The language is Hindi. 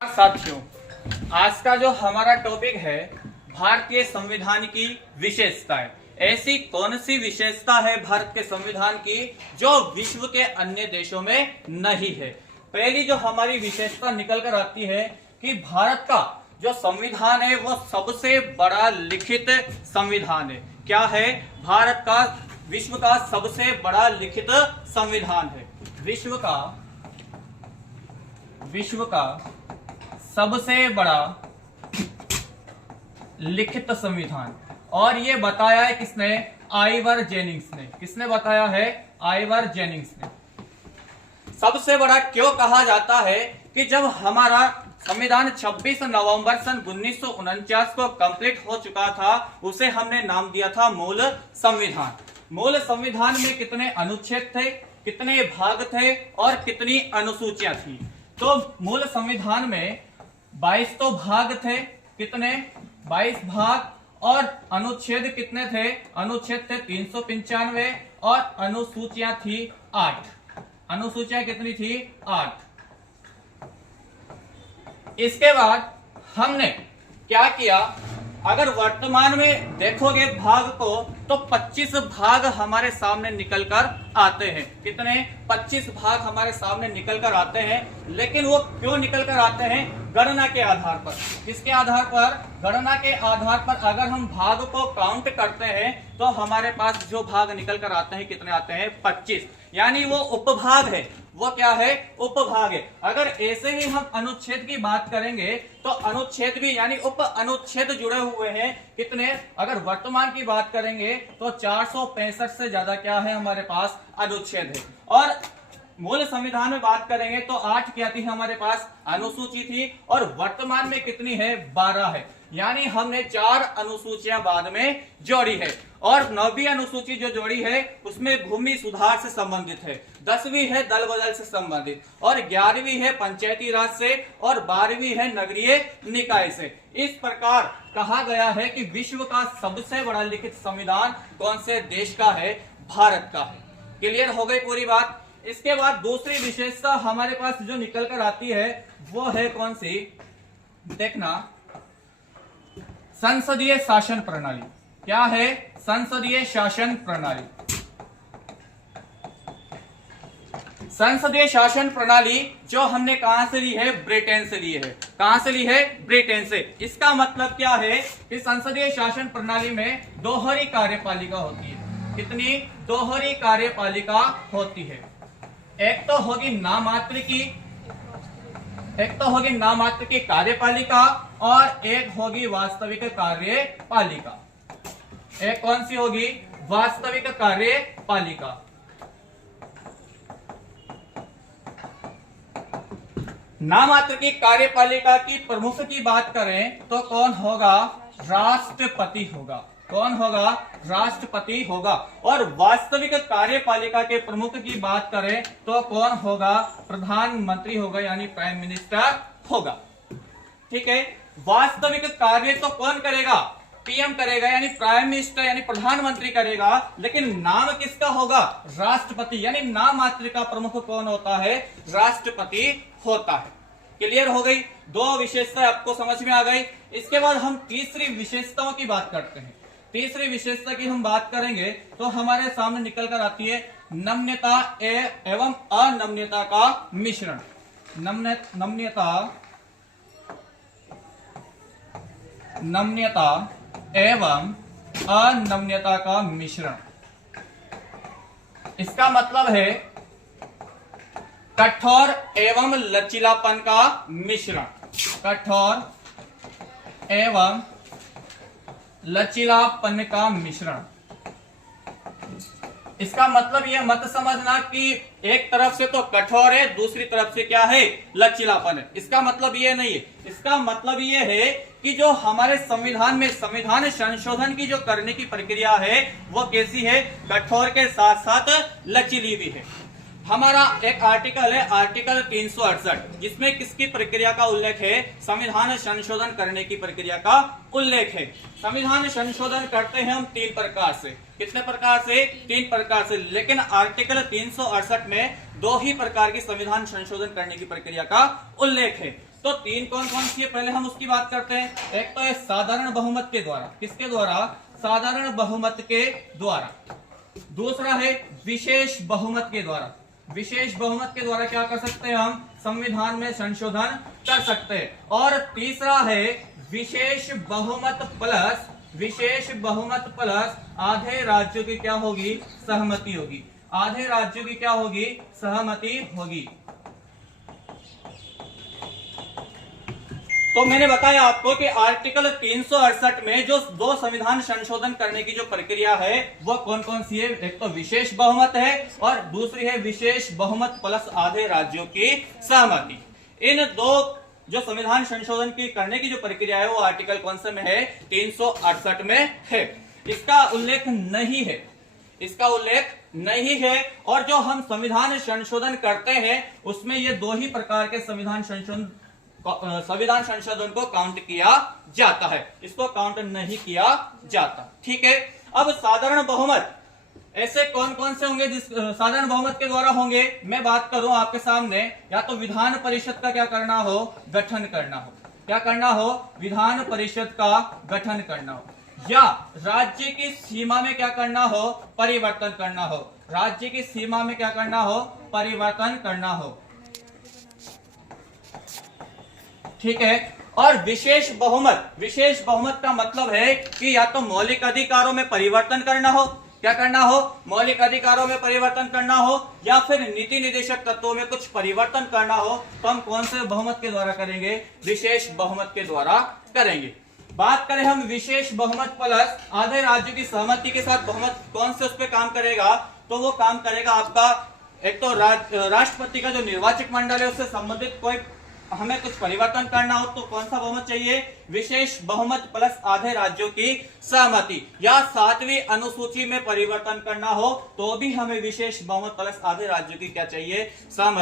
साथियों, आज का जो हमारा टॉपिक है भारतीय संविधान की विशेषताएं। ऐसी कौन सी विशेषता है भारत के संविधान की जो विश्व के अन्य देशों में नहीं है। पहली जो हमारी विशेषता निकल कर आती है कि भारत का जो संविधान है वो सबसे बड़ा लिखित संविधान है। क्या है? भारत का विश्व का सबसे बड़ा लिखित संविधान है। विश्व का सबसे बड़ा लिखित संविधान। और ये बताया है किसने? आइवर जेनिंग्स ने। किसने बताया है? आइवर जेनिंग्स ने। सबसे बड़ा क्यों कहा जाता है कि जब हमारा संविधान 26 नवंबर सन 1949 को कंप्लीट हो चुका था, उसे हमने नाम दिया था मूल संविधान। मूल संविधान में कितने अनुच्छेद थे, कितने भाग थे और कितनी अनुसूचियां थी? तो मूल संविधान में 22 तो भाग थे। कितने? 22 भाग। और अनुच्छेद कितने थे? अनुच्छेद थे 395 और अनुसूचियां थी 8। अनुसूचियां कितनी थी? 8। इसके बाद हमने क्या किया? अगर वर्तमान में देखोगे भाग को तो 25 भाग हमारे सामने निकल कर आते हैं। कितने? 25 भाग हमारे सामने निकल कर आते हैं। लेकिन वो क्यों निकल कर आते हैं? गणना के आधार पर। किसके आधार पर? गणना के आधार पर। अगर हम भाग को काउंट करते हैं तो हमारे पास जो भाग निकल कर आते हैं कितने आते हैं? 25। यानी वो उपभाग है। वो क्या है? उपभाग है। अगर ऐसे ही हम अनुच्छेद की बात करेंगे तो अनुच्छेद भी यानी उप अनुच्छेद जुड़े हुए हैं। कितने? अगर वर्तमान की बात करेंगे तो 465 से ज्यादा क्या है हमारे पास? अनुच्छेद है। और मूल संविधान में बात करेंगे तो 8 क्या थी हमारे पास? अनुसूची थी। और वर्तमान में कितनी है? 12 है। यानी हमने 4 अनुसूचियां बाद में जोड़ी है। और 9वीं अनुसूची जो जोड़ी है उसमें भूमि सुधार से संबंधित है, 10वीं है दल बदल से संबंधित, और 11वीं है पंचायती राज से, और 12वीं है नगरीय निकाय से। इस प्रकार कहा गया है कि विश्व का सबसे बड़ा लिखित संविधान कौन से देश का है? भारत का है। क्लियर हो गई पूरी बात? इसके बाद दूसरी विशेषता हमारे पास जो निकल कर आती है वो है कौन सी? देखना, संसदीय शासन प्रणाली। क्या है? संसदीय शासन प्रणाली। संसदीय शासन प्रणाली जो हमने कहां से ली है? ब्रिटेन से ली है। कहां से ली है? ब्रिटेन से। इसका मतलब क्या है कि संसदीय शासन प्रणाली में दोहरी कार्यपालिका होती है। कितनी? दोहरी कार्यपालिका होती है। एक तो होगी नामात्र की कार्यपालिका और एक होगी वास्तविक कार्यपालिका। एक कौन सी होगी? वास्तविक कार्यपालिका। नामात्र की कार्यपालिका की प्रमुख की बात करें तो कौन होगा? राष्ट्रपति होगा। कौन होगा? राष्ट्रपति होगा। और वास्तविक कार्यपालिका के प्रमुख की बात करें तो कौन होगा? प्रधानमंत्री होगा, यानी प्राइम मिनिस्टर होगा। ठीक है। वास्तविक कार्य तो कौन करेगा? पीएम करेगा, यानी प्राइम मिनिस्टर यानी प्रधानमंत्री करेगा। लेकिन नाम किसका होगा? राष्ट्रपति। यानी नाम मात्र का प्रमुख कौन होता है? राष्ट्रपति होता है। क्लियर हो गई? 2 विशेषताएं आपको समझ में आ गई। इसके बाद हम तीसरी विशेषताओं की बात करते हैं। तीसरी विशेषता की हम बात करेंगे तो हमारे सामने निकल कर आती है नम्यता एवं अनम्यता का मिश्रण। नम्यता एवं अनम्यता का मिश्रण। इसका मतलब है कठोर एवं लचीलापन का मिश्रण। कठोर एवं लचीलापन का मिश्रण। इसका मतलब यह मत समझना कि एक तरफ से तो कठोर है, दूसरी तरफ से क्या है? लचीलापन है। इसका मतलब यह नहीं है। इसका मतलब यह है कि जो हमारे संविधान में संविधान संशोधन की जो करने की प्रक्रिया है वो कैसी है? कठोर के साथ साथ लचीली भी है। हमारा एक आर्टिकल है आर्टिकल 368, जिसमें किसकी प्रक्रिया का उल्लेख है? संविधान संशोधन करने की प्रक्रिया का उल्लेख है। संविधान संशोधन करते हैं हम 3 प्रकार से। कितने प्रकार से? 3 प्रकार से। लेकिन आर्टिकल 368 में 2 ही प्रकार की संविधान संशोधन करने की प्रक्रिया का उल्लेख है। तो तीन कौन कौन सी है, पहले हम उसकी बात करते हैं। एक तो है साधारण बहुमत के द्वारा, किसके द्वारा, साधारण बहुमत के द्वारा। दूसरा है विशेष बहुमत के द्वारा, विशेष बहुमत के द्वारा क्या कर सकते हैं हम, संविधान में संशोधन कर सकते हैं। और तीसरा है विशेष बहुमत प्लस, विशेष बहुमत प्लस आधे राज्यों की क्या होगी, सहमति होगी, आधे राज्यों की क्या होगी, सहमति होगी। तो मैंने बताया आपको कि आर्टिकल 368 में जो दो संविधान संशोधन करने की जो प्रक्रिया है वो कौन कौन सी है, एक तो विशेष बहुमत है और दूसरी है विशेष बहुमत प्लस आधे राज्यों की सहमति। इन दो जो संविधान संशोधन की करने की जो प्रक्रिया है वो आर्टिकल कौन से में है, 368 में है। इसका उल्लेख नहीं है, इसका उल्लेख नहीं है। और जो हम संविधान संशोधन करते हैं उसमें ये दो ही प्रकार के संविधान संशोधन को काउंट किया जाता है, इसको काउंट नहीं किया जाता। ठीक है। अब साधारण बहुमत ऐसे कौन कौन से होंगे जिस साधारण बहुमत के द्वारा होंगे, मैं बात करूं आपके सामने, या तो विधान परिषद का क्या करना हो, गठन करना हो, क्या करना हो, विधान परिषद का गठन करना हो, या राज्य की सीमा में क्या करना हो, परिवर्तन करना हो, राज्य की सीमा में क्या करना हो, परिवर्तन करना हो। ठीक है। और विशेष बहुमत, विशेष बहुमत का मतलब है कि या तो मौलिक अधिकारों में परिवर्तन करना हो, क्या करना हो, मौलिक अधिकारों में परिवर्तन करना हो, या फिर नीति निर्देशक तत्वों में कुछ परिवर्तन करना हो, तो हम कौन से बहुमत के द्वारा करेंगे, विशेष बहुमत के द्वारा करेंगे। बात करें हम विशेष बहुमत प्लस आधे राज्यों की सहमति के साथ बहुमत कौन से उस पर काम करेगा, तो वो काम करेगा आपका एक तो राष्ट्रपति का जो निर्वाचक मंडल है उससे संबंधित कोई हमें कुछ परिवर्तन करना हो तो कौन सा बहुमत चाहिए, विशेष बहुमत प्लस आधे राज्यों की सहमति, या 7वीं अनुसूची में परिवर्तन करना हो तो भी हमें विशेष बहुमत प्लस आधे राज्यों की क्या चाहिए, सहमति।